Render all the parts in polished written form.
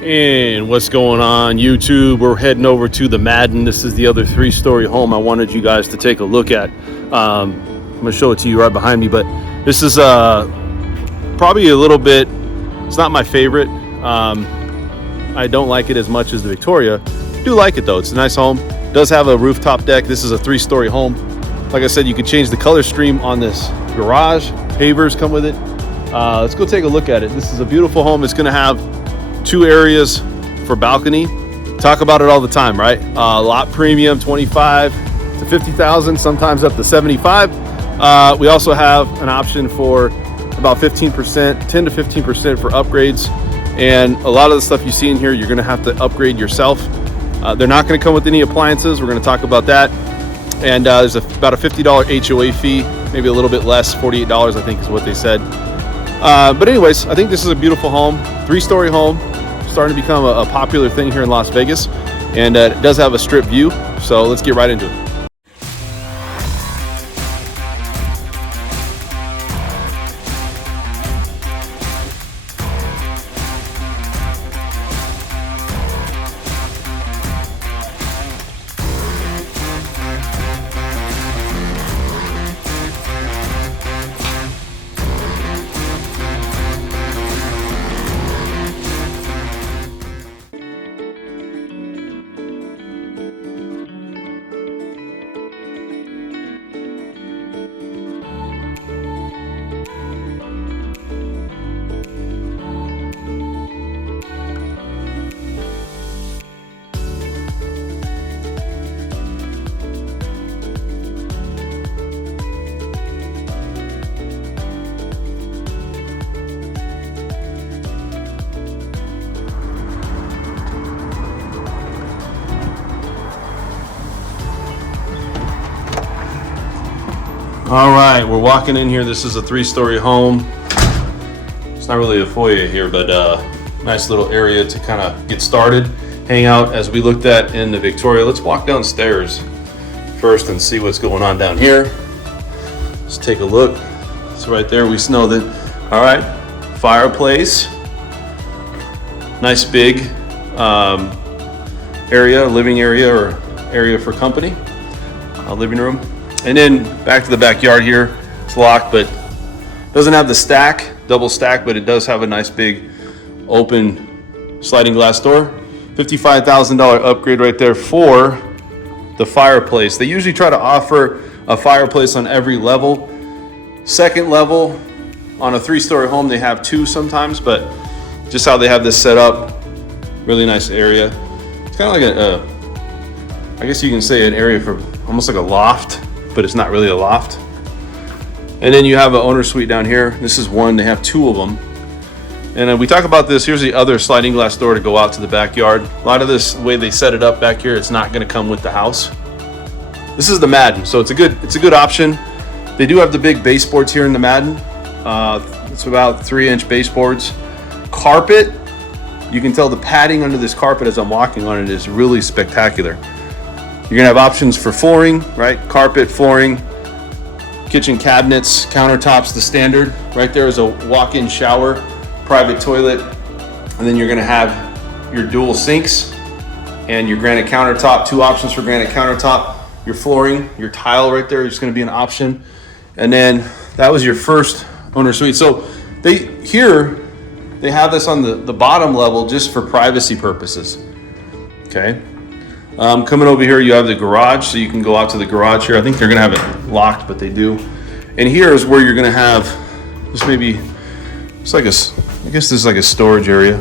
And what's going on YouTube? We're heading over to the Madden. This is the other 3-story home I wanted you guys to take a look at. I'm gonna show it to you right behind me, but this is probably a little bit, it's not my favorite. I don't like it as much as the Victoria. I do like it though. It's a nice home. It does have a rooftop deck. This is a 3-story home. Like I said, you can change the color scheme on this garage. Pavers come with it. Let's go take a look at it. This is a beautiful home. It's gonna have 2 areas for balcony. Talk about it all the time, right? Lot premium, 25 to 50,000, sometimes up to 75. We also have an option for about 15%, 10 to 15% for upgrades. And a lot of the stuff you see in here, you're gonna have to upgrade yourself. They're not gonna come with any appliances. We're gonna talk about that. And there's about a $50 HOA fee, maybe a little bit less, $48 I think is what they said. But anyways, I think this is a beautiful home, 3-story home, starting to become a popular thing here in Las Vegas. And it does have a strip view, so let's get right into it. All right, we're walking in here. This is a 3-story home. It's not really a foyer here, but nice little area to kind of get started, hang out as we looked at in the Victoria. Let's walk downstairs first and see what's going on down here. Let's take a look. It's right there. We know that. All right, fireplace. Nice big area, living area or area for company, living room. And then back to the backyard here. It's locked, but doesn't have the stack, double stack, but it does have a nice big open sliding glass door. $55,000 upgrade right there for the fireplace. They usually try to offer a fireplace on every level. Second level on a 3-story home, they have 2 sometimes, but just how they have this set up, really nice area. It's kind of like I guess you can say an area for almost like a loft, but it's not really a loft. And then you have an owner suite down here. This is one, they have 2 of them. And we talk about this, here's the other sliding glass door to go out to the backyard. A lot of this, the way they set it up back here, it's not gonna come with the house. This is the Madden, so it's a good option. They do have the big baseboards here in the Madden. It's about 3-inch baseboards. Carpet, you can tell the padding under this carpet as I'm walking on it is really spectacular. You're gonna have options for flooring, right? Carpet, flooring, kitchen cabinets, countertops, the standard. Right there is a walk-in shower, private toilet, and then you're gonna have your dual sinks and your granite countertop, 2 options for granite countertop. Your flooring, your tile right there is gonna be an option. And then that was your first owner suite. So they have this on the bottom level just for privacy purposes, okay? Coming over here, you have the garage, so you can go out to the garage here. I think they're gonna have it locked, but they do. And here is where you're gonna have this. Maybe it's like I guess this is like a storage area.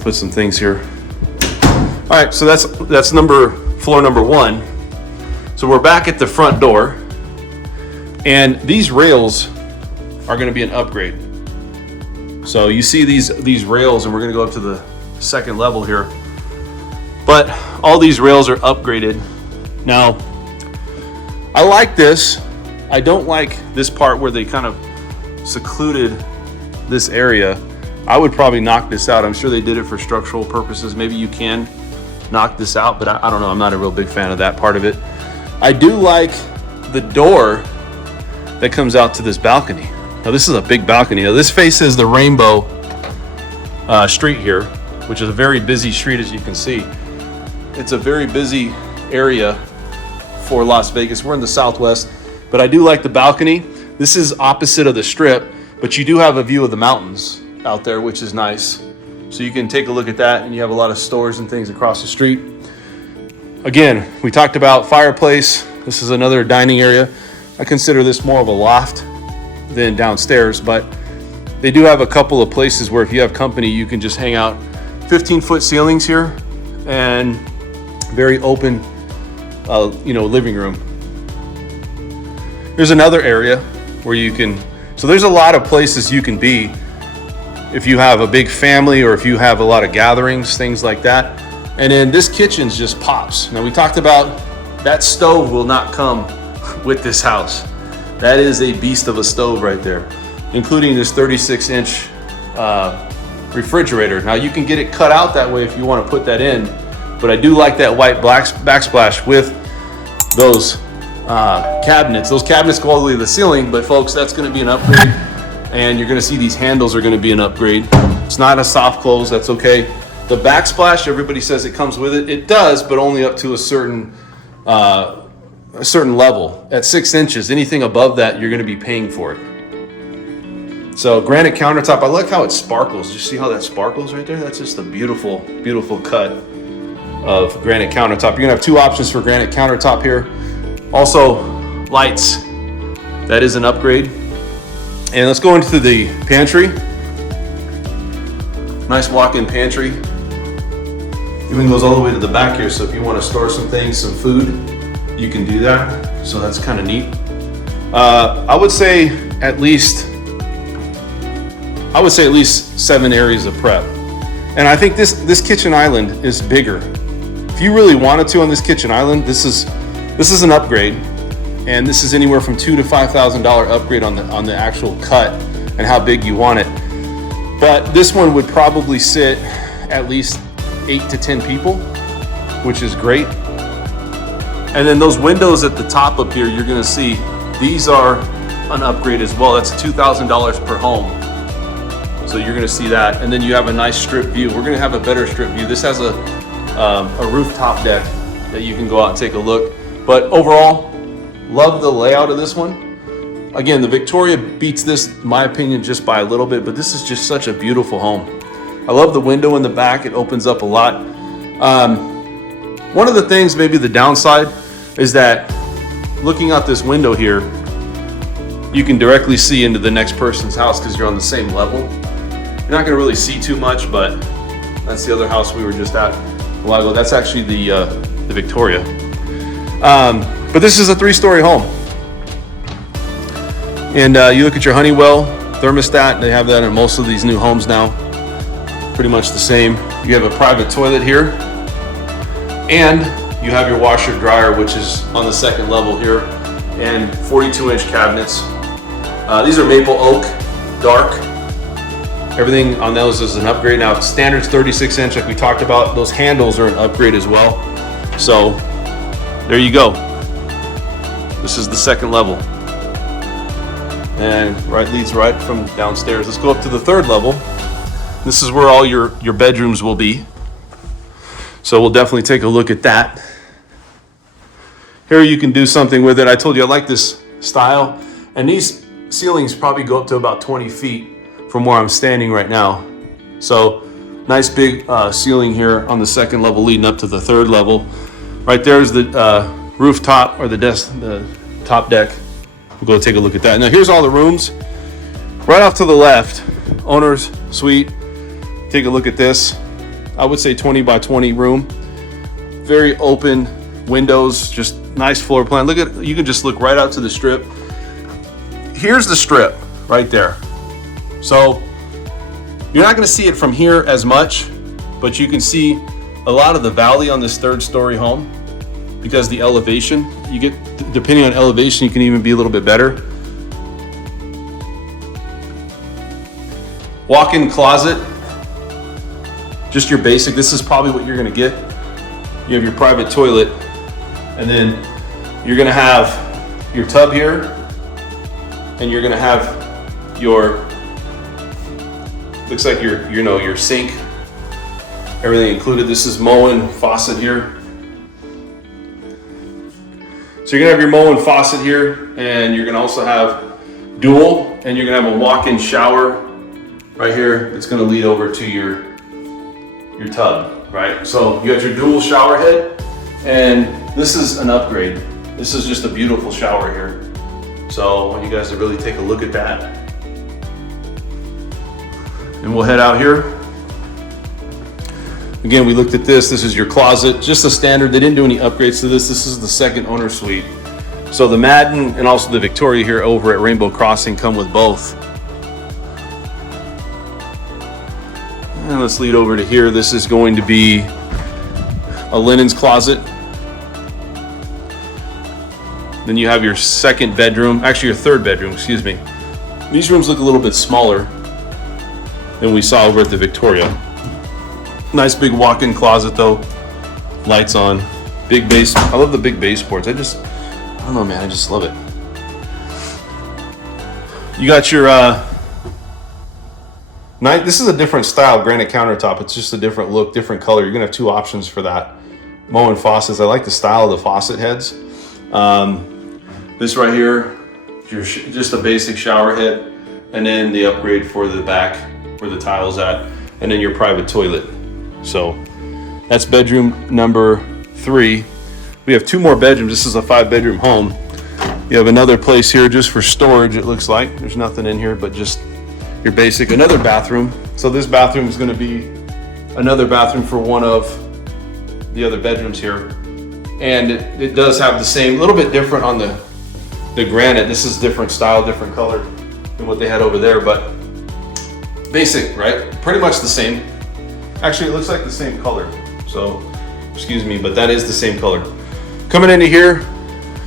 Put some things here. All right, so that's floor number 1. So we're back at the front door, and these rails are gonna be an upgrade. So you see these rails, and we're gonna go up to the 2nd level here. But all these rails are upgraded. Now, I like this. I don't like this part where they kind of secluded this area. I would probably knock this out. I'm sure they did it for structural purposes. Maybe you can knock this out, but I don't know. I'm not a real big fan of that part of it. I do like the door that comes out to this balcony. Now this is a big balcony. Now this faces the Rainbow Street here. which is a very busy street, as you can see. It's a very busy area for Las Vegas. We're in the Southwest, but I do like the balcony. This is opposite of the strip, but you do have a view of the mountains out there, which is nice. So you can take a look at that, and you have a lot of stores and things across the street. Again, we talked about fireplace. This is another dining area. I consider this more of a loft than downstairs, but they do have a couple of places where if you have company, you can just hang out. 15-foot ceilings here, and very open, living room. There's another area where you can, so there's a lot of places you can be if you have a big family or if you have a lot of gatherings, things like that. And then this kitchen's just pops. Now we talked about that stove will not come with this house. That is a beast of a stove right there, including this 36-inch refrigerator. Now you can get it cut out that way if you want to put that in, but I do like that white backsplash with those cabinets. Those cabinets go all the way to the ceiling, but folks, that's going to be an upgrade. And you're going to see these handles are going to be an upgrade. It's not a soft close, that's okay. The backsplash, everybody says it comes with it. It does, but only up to a certain level. At 6 inches, anything above that, you're going to be paying for it. So granite countertop, I like how it sparkles. You see how that sparkles right there? That's just a beautiful, beautiful cut of granite countertop. You're going to have 2 options for granite countertop here. Also, lights. That is an upgrade. And let's go into the pantry. Nice walk-in pantry. Even goes all the way to the back here, so if you want to store some things, some food, you can do that. So that's kind of neat. I would say at least 7 areas of prep. And I think this kitchen island is bigger. If you really wanted to on this kitchen island, this is an upgrade. And this is anywhere from $2,000 to $5,000 upgrade on the actual cut and how big you want it. But this one would probably sit at least 8 to 10 people, which is great. And then those windows at the top up here, you're gonna see, these are an upgrade as well. That's $2,000 per home. So you're gonna see that. And then you have a nice strip view. We're gonna have a better strip view. This has a rooftop deck that you can go out and take a look. But overall, love the layout of this one. Again, the Victoria beats this, in my opinion, just by a little bit, but this is just such a beautiful home. I love the window in the back. It opens up a lot. One of the things, maybe the downside, is that looking out this window here, you can directly see into the next person's house because you're on the same level. You're not gonna really see too much, but that's the other house we were just at a while ago. That's actually the Victoria. But this is a 3-story home. And you look at your Honeywell thermostat, they have that in most of these new homes now. Pretty much the same. You have a private toilet here. And you have your washer dryer, which is on the 2nd level here. And 42-inch cabinets. These are maple oak, dark. Everything on those is an upgrade. Now, standard's 36-inch, like we talked about. Those handles are an upgrade as well. So, there you go. This is the 2nd level. And leads right from downstairs. Let's go up to the 3rd level. This is where all your bedrooms will be. So we'll definitely take a look at that. Here you can do something with it. I told you I like this style. And these ceilings probably go up to about 20 feet from where I'm standing right now. So nice big ceiling here on the 2nd level leading up to the 3rd level. Right there's the rooftop or the top deck. We'll go take a look at that. Now here's all the rooms. Right off to the left, owner's suite. Take a look at this. I would say 20 by 20 room. Very open windows, just nice floor plan. You can just look right out to the strip. Here's the strip right there. So you're not gonna see it from here as much, but you can see a lot of the valley on this 3rd-story home because the elevation, you get, depending on elevation, you can even be a little bit better. Walk-in closet, just your basic. This is probably what you're gonna get. You have your private toilet, and then you're gonna have your tub here, and you're gonna have your, looks like your sink everything included. This is Moen faucet here. So you're gonna have your Moen faucet here, and you're gonna also have dual, and you're gonna have a walk-in shower right here. It's gonna lead over to your tub, right? So you got your dual shower head, and this is an upgrade. This is just a beautiful shower here. So I want you guys to really take a look at that. And we'll head out here. Again, we looked at this. This is your closet, just a standard. They didn't do any upgrades to this. This is the second owner suite. So the Madden and also the Victoria here over at Rainbow Crossing come with both. And let's lead over to here. This is going to be a linens closet. Then you have your second bedroom, actually your third bedroom, excuse me. These rooms look a little bit smaller than we saw over at the Victoria. Nice big walk-in closet though. Lights on. Big base. I love the big baseboards. I don't know, man. I just love it. You got your this is a different style granite countertop. It's just a different look, different color. You're gonna have two options for that. Moen faucets. I like the style of the faucet heads. This right here, just a basic shower head, and then the upgrade for the back where the tile's at, and then your private toilet. So that's bedroom number 3. We have 2 more bedrooms. This is a 5-bedroom home. You have another place here just for storage, it looks like. There's nothing in here but just your basic, another bathroom. So this bathroom is gonna be another bathroom for one of the other bedrooms here. And it does have the same, a little bit different on the granite. This is different style, different color than what they had over there, but basic, right? Pretty much the same. Actually, it looks like the same color. So, excuse me, but that is the same color. Coming into here,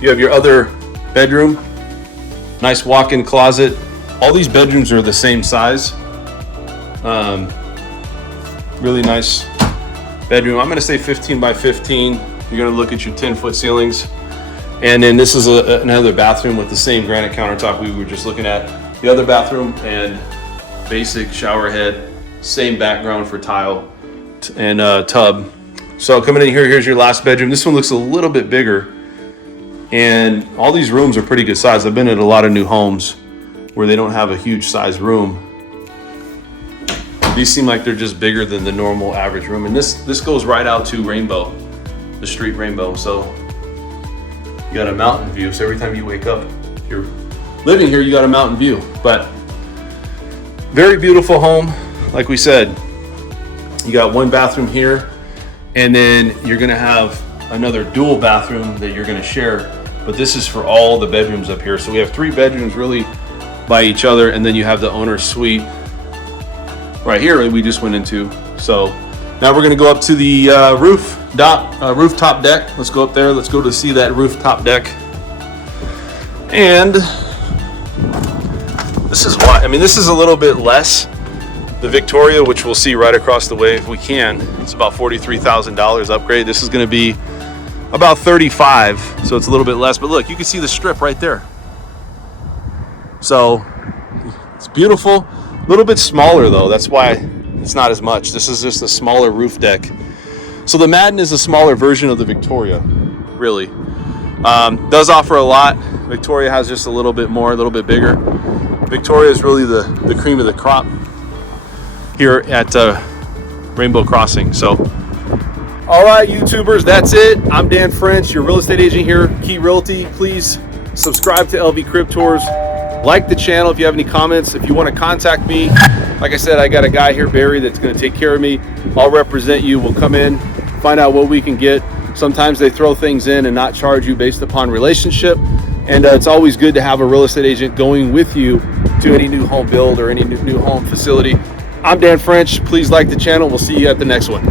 you have your other bedroom. Nice walk-in closet. All these bedrooms are the same size. Really nice bedroom. I'm gonna say 15 by 15. You're gonna look at your 10-foot ceilings. And then this is another bathroom with the same granite countertop we were just looking at. The other bathroom and basic shower head, same background for tile and tub. So coming in here, here's your last bedroom. This one looks a little bit bigger. And all these rooms are pretty good size. I've been in a lot of new homes where they don't have a huge size room. These seem like they're just bigger than the normal average room. And this goes right out to Rainbow, the street Rainbow. So you got a mountain view. So every time you wake up, if you're living here, you got a mountain view. But very beautiful home. Like we said, you got 1 bathroom here, and then you're gonna have another dual bathroom that you're gonna share. But this is for all the bedrooms up here. So we have 3 bedrooms really by each other, and then you have the owner's suite right here that we just went into. So now we're gonna go up to the rooftop deck. Let's go up there. Let's go to see that rooftop deck. And this is why, I mean, this is a little bit less. The Victoria, which we'll see right across the way if we can, it's about $43,000 upgrade. This is gonna be about 35, so it's a little bit less. But look, you can see the strip right there. So it's beautiful. A little bit smaller though, that's why it's not as much. This is just a smaller roof deck. So the Madden is a smaller version of the Victoria, really. Does offer a lot. Victoria has just a little bit more, a little bit bigger. Victoria is really the cream of the crop here at Rainbow Crossing. So, all right, YouTubers, that's it. I'm Dan French, your real estate agent here, Key Realty. Please subscribe to LV Crib Tours. Like the channel if you have any comments. If you want to contact me, like I said, I got a guy here, Barry, that's going to take care of me. I'll represent you. We'll come in, find out what we can get. Sometimes they throw things in and not charge you based upon relationship. And it's always good to have a real estate agent going with you to any new home build or any new home facility. I'm Dan French. Please like the channel. We'll see you at the next one.